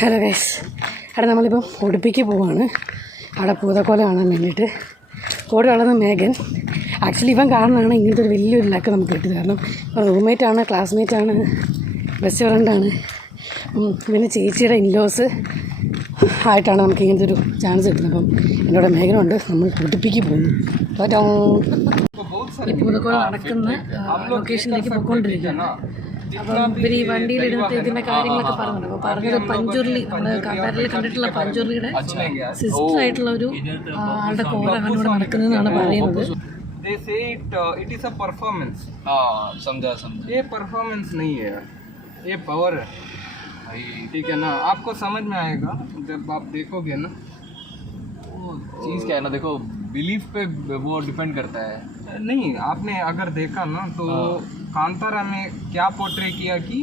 Hello guys, അവിടെ നമ്മളിപ്പം ഉടുപ്പിക്ക് പോവാണ്. അവിടെ പൂതക്കോല കാണാൻ വേണ്ടിയിട്ട്. കൂടെ ഉള്ളത് മേഘൻ. ആക്ച്വലി ഇവൻ കാരണമാണ് ഇങ്ങനത്തെ ഒരു വലിയൊരു ലക്ക് നമുക്ക് കിട്ടിയത്. കാരണം റൂംമേറ്റാണ്, ക്ലാസ്മേറ്റാണ്, ബെസ്റ്റ് ഫ്രണ്ടാണ്. പിന്നെ ചേച്ചിയുടെ ഇൻലോസ് ആയിട്ടാണ് നമുക്ക് ഇങ്ങനത്തെ ഒരു ചാൻസ് കിട്ടുന്നത്. അപ്പം എന്നോട് മേഘനുണ്ട്. നമ്മൾ ഉടുപ്പിക്ക് പോകുന്നു. ഈ പൂതക്കോല നടക്കുന്ന ലൊക്കേഷനിലേക്ക് പോയിക്കൊണ്ടിരിക്കുകയാണ്. അപ്പം ഇവർ ഈ വണ്ടിയിലിരുന്നിട്ട് ഇതിൻ്റെ കാര്യങ്ങളൊക്കെ പറഞ്ഞിട്ടുണ്ട്. അപ്പോൾ പറഞ്ഞത് പഞ്ചുർലി, നമ്മൾ കമ്പാരിൽ കണ്ടിട്ടുള്ള പഞ്ചുർലിയുടെ സിസ്റ്റർ ആയിട്ടുള്ള ഒരു ആളുടെ കോലാണ് ഇവിടെ നടക്കുന്നതെന്നാണ് പറയുന്നത്. They say it is a performance. समझा. ये परफॉर्मेंस नहीं है, ये पावर है. ठीक है ना, आपको समझ में आएगा जब आप देखोगे ना. वो चीज़ क्या है ना, देखो बिलीफ पे वो डिपेंड करता है. नहीं, आपने अगर देखा ना तो कांतारा में क्या पोर्ट्रे किया कि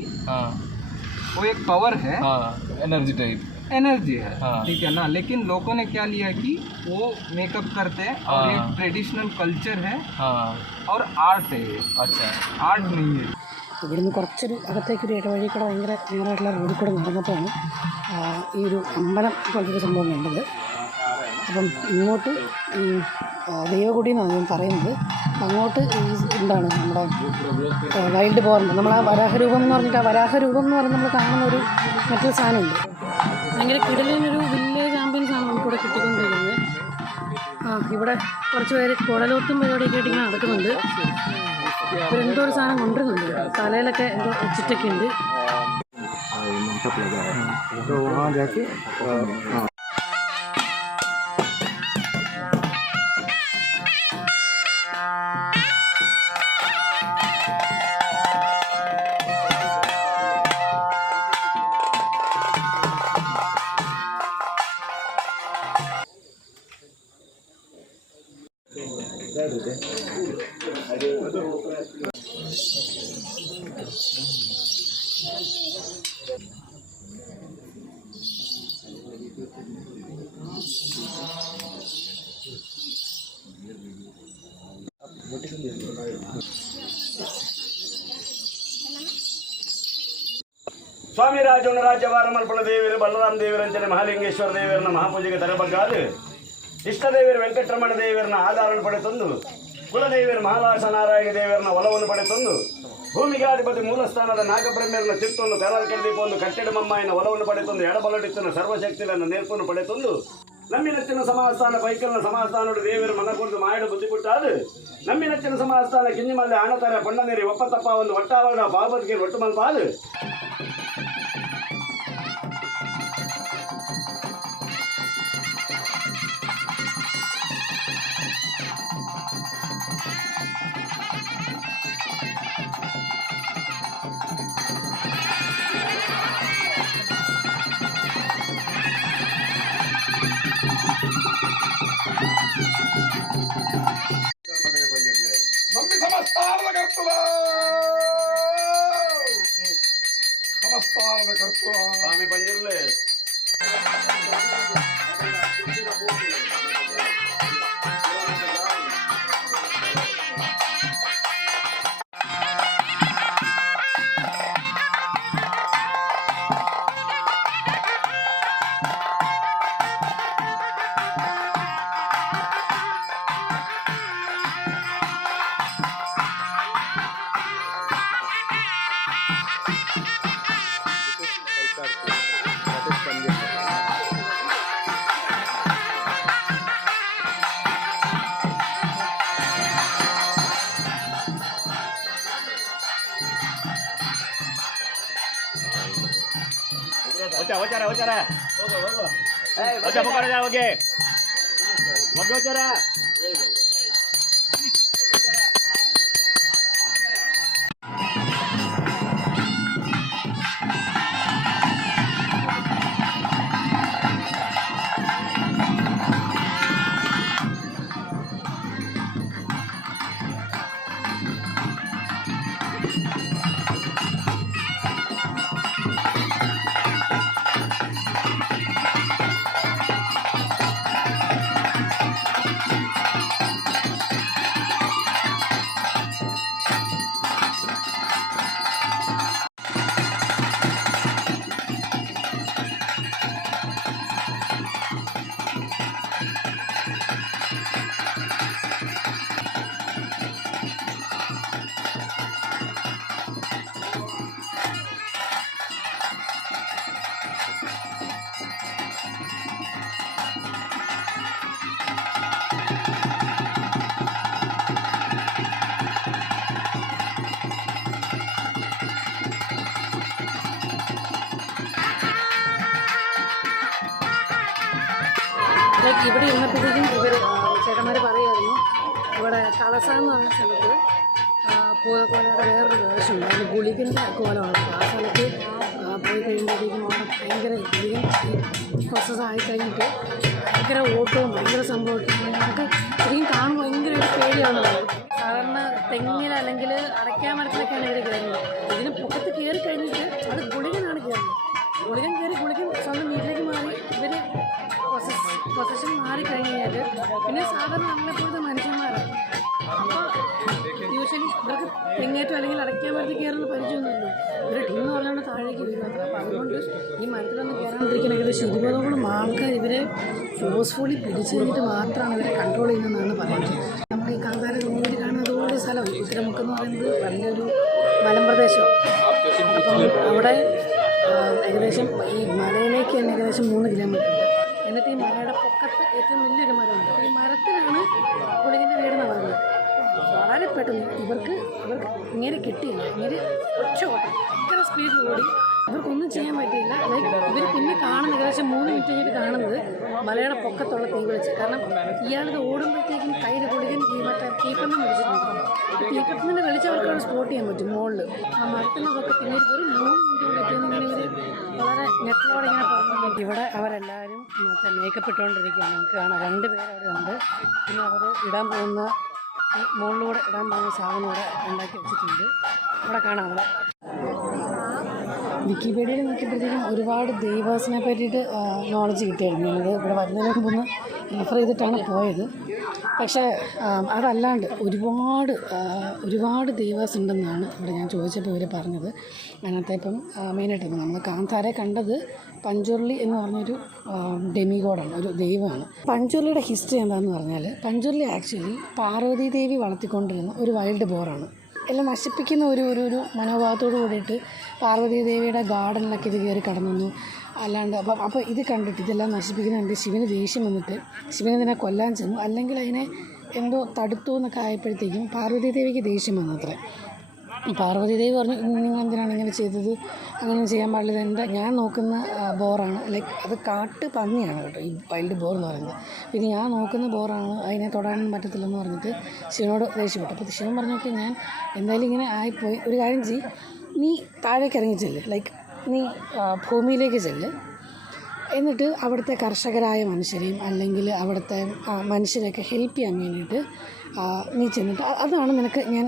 वो एक पावर है, एनर्जी टाइप एनर्जी है. हाँ. ठीक है ना, लेकिन लोगों ने क्या लिया कि वो मेकअप करते हैं और एक ट्रेडिशनल कल्चर है और आर्ट है. अच्छा, आर्ट नहीं है. ഇവിടുന്ന് കുറച്ചൊരു അകത്തേക്കൊരു ഇടവഴി കൂടെ ഭയങ്കര നേരായിട്ടുള്ള റോഡിൽ കൂടെ നടന്നപ്പോഴാണ് ഈ ഒരു അമ്പലം പോലൊരു സംഭവം കണ്ടത്. അപ്പം ഇങ്ങോട്ട് ഈ ദൈവകുടി എന്നാണ് ഞാൻ പറയുന്നത്. അങ്ങോട്ട് എന്താണ് നമ്മുടെ വൈൽഡ് ബോറിൻ്റെ നമ്മൾ ആ വരാഹരൂപം എന്ന് പറഞ്ഞിട്ട്, ആ വരാഹരൂപം എന്ന് പറഞ്ഞ് നമ്മൾ കാണുന്ന ഒരു മറ്റൊരു സാധനമുണ്ട്. ഭയങ്കര കിടലിനൊരു വില്ലേജ് ആംബിയൻസാണ് നമുക്കിവിടെ കിട്ടിക്കൊണ്ടിരിക്കുന്നത്. ഇവിടെ കുറച്ച് പേര് കുടലൂത്തും പരിപാടിയൊക്കെ ആയിട്ട് ഇങ്ങനെ നടക്കുന്നുണ്ട്. എന്തോ ഒരു സാധനം കൊണ്ടുവരുന്നുണ്ട്, തലയിലൊക്കെ എന്തോ വെച്ചിട്ടൊക്കെ ഉണ്ട്. ಸ್ವಾಮಿ ರಾಜವನ ರಾಜ್ಯವಾರ ಮಲ್ಪಣ ದೇವಿರು ಬಲರಾಮ ದೇವಿರಂಚನೆ ಮಹಾಲಿಂಗೇಶ್ವರ ದೇವರನ್ನ ಮಹಾಪೂಜೆಗೆ ತರಬಗ್ಗಾದು ಇಷ್ಟದೇವಿರು ವೆಂಕಟರಮಣ ದೇವರನ್ನ ಆಧಾರವನ್ನು ಪಡೆತಂದು ಕುಲದೇವಿರು ಮಹಾಲಾಸ ನಾರಾಯಣ ದೇವರನ್ನ ಒಲವನ್ನು ಪಡೆತಂದು ಭೂಮಿಗಾಧಿಪತಿ ಮೂಲಸ್ಥಾನದ ನಾಗಬ್ರಹ್ಮರನ್ನ ಚಿತ್ತೊಂದು ಕರಾಲ್ಕೆಂದೀಪೊಂದು ಕಟ್ಟೆಡ ಮಮ್ಮಾಯಿನ ಒಲವನ್ನು ಪಡೆತಂದು ಎಡಬಲಡಿತ್ತನ ಸರ್ವಶಕ್ತಿಯನ್ನು ನೆರಪನ್ನು ಪಡೆತಂದು ನಮ್ಮಿನಚ್ಚಿನ ಸಮಾಸ್ಥಾನ ಪೈಕಲ್ನ ಸಮಾಸ್ಥಾನೋಡು ದೇವರು ಮನಕೊಂಡು ಮಾಯಡು ಬುದ್ಧಿಪುಟ್ಟಾದು ನಮ್ಮಿನಚ್ಚಿನ ಸಮಾಸ್ಥಾನ ಕಿಂಜಿಮಲ್ಲೆ ಆಣತರ ಪೊಣ್ಣನೇರಿ ಒಪ್ಪತಪ್ಪ ಒಂದು ಒಟ್ಟಾವಳ ಬಾಬದ್ಗೆ ಒಟ್ಟು ಮಲ್ಪಾದು ಸ್ವಾಮಿ ಬಂದಿರಲೇ Ocara. Ocha pokoknya ya, oke. Oke, ocara. Like ഇവിടെ ഇരുന്നപ്പോഴത്തേക്കും ചേട്ടന്മാർ പറയുമായിരുന്നു ഇവിടെ കളസ എന്ന് പറയുന്ന സ്ഥലത്ത് പൂവക്കോലയുടെ വേറൊരു വേഷമുണ്ട് അതിന് ഗുളികൻ്റെ കോലമാണ്. ആ സ്ഥലത്ത് പോയി കഴിയുമ്പോഴത്തേക്കും അവിടെ ഭയങ്കര ഗുളികൻ പ്രോസസ്സ് ആയിക്കഴിഞ്ഞിട്ട് ഭയങ്കര ഓട്ടവും ഭയങ്കര സംഭവമൊക്കെ നമുക്ക് ശരിക്കും കാണുമ്പോൾ ഭയങ്കരമായിട്ട് പേടിയാവുന്നത്. സാധാരണ തെങ്ങിൽ അല്ലെങ്കിൽ അടയ്ക്കാൻ മരത്തിലൊക്കെയാണ് ഇവർ കയറുന്നത്. ഇതിന് പൊക്കത്ത് കയറി കഴിഞ്ഞിട്ട് അത് ഗുളികനാണ് കയറുന്നത്. ഗുളികൻ കയറി ഗുളികൻ സ്വന്തം വീട്ടിലേക്ക് മാറി ഇവർ പൊസഷൻ മാറിക്കഴിഞ്ഞ് കഴിഞ്ഞാൽ പിന്നെ സാധാരണ നമ്മളെപ്പോഴത്തെ മനുഷ്യന്മാരാണ്. അപ്പോൾ യൂഷ്വലി ഇവർക്ക് തെങ്ങേറ്റം അല്ലെങ്കിൽ അടയ്ക്കാൻ മരത്തിൽ കയറുന്ന പരിചയമൊന്നുമില്ല. ഇവർ ടീന്ന് പറഞ്ഞാൽ താഴേക്ക് വീഴുന്നത്. അപ്പോൾ അതുകൊണ്ട് ഈ മരത്തിലൊന്നും കയറാണ്ടിരിക്കുന്ന ഏകദേശം 20ഓളം ആൾക്കാർ ഇവരെ ഫോഴ്സ്ഫുള്ളി പിടിച്ചു കഴിഞ്ഞിട്ട് മാത്രമാണ് ഇവരെ കൺട്രോൾ ചെയ്യുന്നതെന്നാണ് പറയുന്നത്. നമ്മൾ ഈ കാന്താര റൂമിൽ കാണുന്ന അതുപോലെ സ്ഥലം ഉത്തരമുക്ക് എന്ന് പറയുന്നത് വലിയൊരു മലമ്പ്രദേശമാണ്. അപ്പം അവിടെ ഏകദേശം ഈ മലയിലേക്ക് തന്നെ ഏകദേശം 3 കിലോമീറ്റർ ഉണ്ട്. എന്നിട്ട് ഈ മലയുടെ പൊക്കത്ത് ഏറ്റവും വലിയൊരു മരമുണ്ട്. ഈ മരത്തിലാണ് ഗുളികൻ്റെ വീടെന്ന് പറയുന്നത്. വളരെ പെട്ടെന്ന് ഇവർക്ക് ഇങ്ങനെ കിട്ടിയില്ല. ഇങ്ങനെ ഒറ്റ ഓട്ടം ഭയങ്കര സ്പീഡിൽ ഓടി ഇവർക്കൊന്നും ചെയ്യാൻ പറ്റിയില്ല. ലൈക്ക് ഇവർ പിന്നെ കാണുന്ന ഏകദേശം 3 മിനിറ്റ് കഴിഞ്ഞിട്ട് കാണുന്നത് മലയുടെ പൊക്കത്തുള്ള തീ വിളിച്ച്. കാരണം ഇയാളിത് ഓടുമ്പോഴത്തേക്കും കയ്യിൽ ഗുളികൻ മറ്റേ തീപ്പന്തം പിടിച്ചിട്ടുണ്ട്. തീപ്പത്തത്തിൻ്റെ വെളിച്ചം അവർക്കവിടെ സ്പോട്ട് ചെയ്യാൻ പറ്റും മുകളിൽ. ആ മരത്തിനൊക്കെ പിന്നീട് ഒരു 3 മിനിറ്റ് പറ്റുമെന്ന് ഇങ്ങനെ ഇവർ വളരെ ഞെട്ടലോടെ ഇങ്ങനെ പറഞ്ഞു. ഇവിടെ അവരെല്ലാവരും മറ്റേ മേക്കപ്പ് ഇട്ടുകൊണ്ടിരിക്കുകയാണ്. നമുക്ക് കാണാം 2 പേര് അവിടെ ഉണ്ട്. പിന്നെ അവർ ഇടാൻ പോകുന്ന ഈ മുകളിലൂടെ ഇടാൻ പോകുന്ന സാധനം ഇവിടെ ഉണ്ടാക്കി വെച്ചിട്ടുണ്ട്. അവിടെ കാണാം. അവിടെ വിക്കിപീഡിയയിൽ നോക്കിയപ്പോഴത്തേക്കും ഒരുപാട് ദൈവാസിനെ പറ്റിയിട്ട് നോളജ് കിട്ടിയായിരുന്നു. ഞാനത് ഇവിടെ വരുന്നതിന് മുമ്പ് ഒന്ന് റെഫർ ചെയ്തിട്ടാണ് പോയത്. പക്ഷേ അതല്ലാണ്ട് ഒരുപാട് ദൈവാസ് ഉണ്ടെന്നാണ് ഇവിടെ ഞാൻ ചോദിച്ചപ്പോൾ ഇവർ പറഞ്ഞത്. അതിനകത്ത് ഇപ്പം മെയിനായിട്ട് നമ്മൾ കാന്താരെ കണ്ടത് പഞ്ചുർലി എന്ന് പറഞ്ഞൊരു ഡെമിഗോഡാണ്, ഒരു ദൈവമാണ്. പഞ്ചുർലിയുടെ ഹിസ്റ്ററി എന്താണെന്ന് പറഞ്ഞാൽ പഞ്ചുർലി ആക്ച്വലി പാർവതി ദേവി വളർത്തിക്കൊണ്ടിരുന്ന ഒരു വൈൽഡ് ബോറാണ്. എല്ലാം നശിപ്പിക്കുന്ന ഒരു മനോഭാവത്തോട് കൂടിയിട്ട് പാർവതി ദേവിയുടെ ഗാർഡനിലൊക്കെ ഇത് കയറി കടന്നു. അല്ലാണ്ട് അപ്പോൾ ഇത് കണ്ടിട്ട് ഇതെല്ലാം നശിപ്പിക്കുന്നുണ്ട് ശിവന് ദേഷ്യം വന്നിട്ട് ശിവനെ കൊല്ലാൻ ചെന്നു. അല്ലെങ്കിൽ അതിനെ എന്തോ തടുത്തു എന്നൊക്കെ ആയപ്പോഴത്തേക്കും പാർവതി ദേവിക്ക് ദേഷ്യം വന്നത്രേ. പാർവതി ദേവി പറഞ്ഞു, നിങ്ങൾ എന്തിനാണ് ഇങ്ങനെ ചെയ്തത്, അങ്ങനെ ചെയ്യാൻ പാടില്ല, ഞാൻ നോക്കുന്ന ബോറാണ്, ലൈക്ക് അത് കാട്ട് പന്നിയാണ് കേട്ടോ ഈ വൈൽഡ് ബോർ എന്ന് പറയുന്നത്. പിന്നെ ഞാൻ നോക്കുന്ന ബോറാണ്, അതിനെ തൊടാനൊന്നും പറ്റത്തില്ലെന്ന് പറഞ്ഞിട്ട് ശിവനോട് ദേഷ്യപ്പെട്ടു. അപ്പോൾ ശിവൻ പറഞ്ഞൊക്കെ ഞാൻ എന്തായാലും ഇങ്ങനെ ആയിപ്പോയി, ഒരു കാര്യം ചെയ്യ്, നീ താഴേക്ക് ഇറങ്ങി ചെല്ല്, ലൈക്ക് നീ ഭൂമിയിലേക്ക് ചെല്ല്, എന്നിട്ട് അവിടുത്തെ കർഷകരായ മനുഷ്യരെയും അല്ലെങ്കിൽ അവിടുത്തെ മനുഷ്യരെയൊക്കെ ഹെൽപ്പ് ചെയ്യാൻ വേണ്ടിയിട്ട് നീ ചെന്നിട്ട് അതാണ് നിനക്ക് ഞാൻ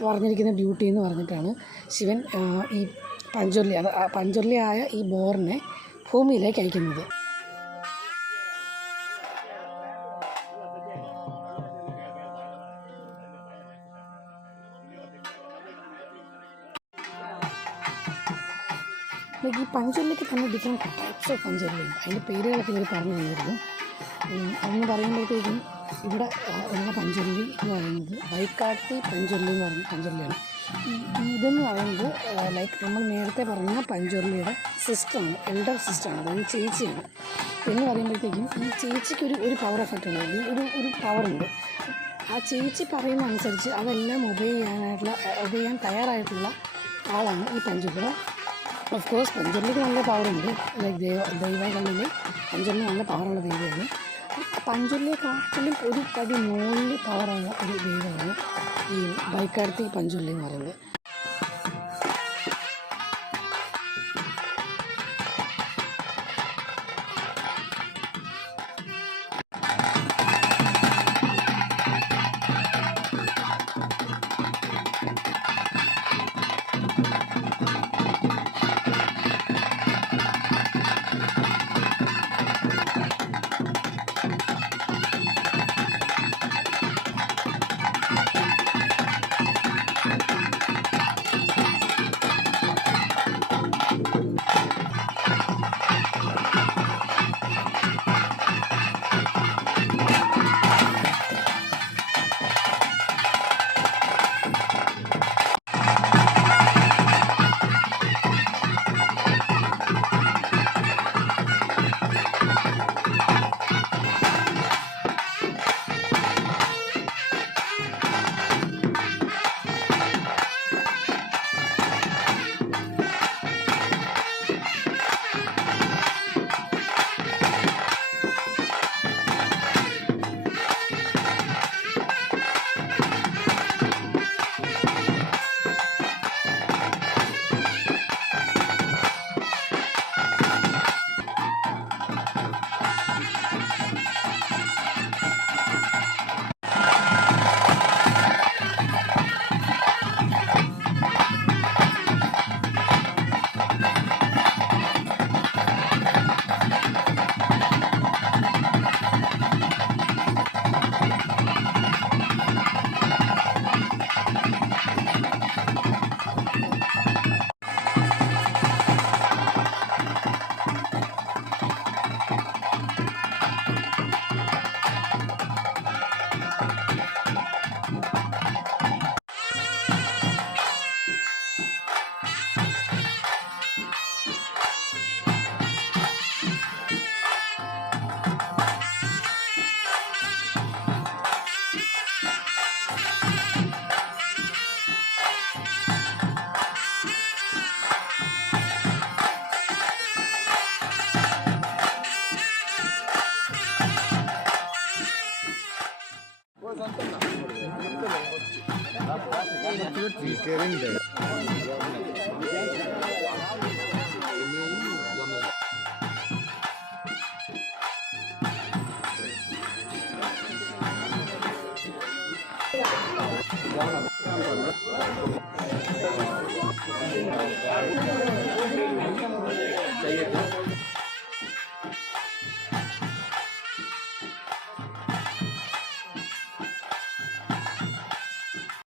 പറഞ്ഞിരിക്കുന്ന ഡ്യൂട്ടി എന്ന് പറഞ്ഞിട്ടാണ് ശിവൻ ഈ പഞ്ചുർലിയായ ഈ ബോറിനെ ഭൂമിയിലേക്ക് അയക്കുന്നത്. ഈ പഞ്ചുർലിക്ക് തന്നെ ഡിഫറെൻറ്റ് ടൈപ്സ് ഓഫ് പഞ്ചുർലിയുണ്ട്. അതിൻ്റെ പേരുകളൊക്കെ ഇവർ പറഞ്ഞു തന്നിരുന്നു. അതെന്ന് പറയുമ്പോഴത്തേക്കും ഇവിടെ ഉള്ള പഞ്ചുർലി എന്ന് പറയുന്നത് ബൈക്കാട്ടി പഞ്ചുർലി എന്ന് പറയുന്ന പഞ്ചുർലിയാണ്. ഇതെന്ന് പറയുന്നത് ലൈക്ക് നമ്മൾ നേരത്തെ പറഞ്ഞ പഞ്ചുർലിയുടെ സിസ്റ്ററാണ്, എൽഡർ സിസ്റ്ററാണ്, അതായത് ചേച്ചിയാണ്. എന്ന് പറയുമ്പോഴത്തേക്കും ഈ ചേച്ചിക്ക് ഒരു പവർ എഫക്റ്റ് ഉണ്ട്, ഒരു പവറുണ്ട്. ആ ചേച്ചി പറയുന്ന അനുസരിച്ച് അതെല്ലാം ഒബേ ചെയ്യാൻ തയ്യാറായിട്ടുള്ള ആളാണ് ഈ പഞ്ചുർലി. ഓഫ് കോഴ്സ് പഞ്ചുർലിക്ക് നല്ല പവറുണ്ട്, ലൈക്ക് ദൈവങ്ങളിൽ പഞ്ചുർലി നല്ല പവറുള്ള ദൈവമാണ്. പഞ്ചുർലിയെക്കാട്ടിലും ഒരു പടി മുകളിൽ പവറുള്ള ഒരു ദൈവമാണ് ഈ ബൈക്കാട്ടി പഞ്ചുർലി എന്ന് പറയുന്നത്. Ini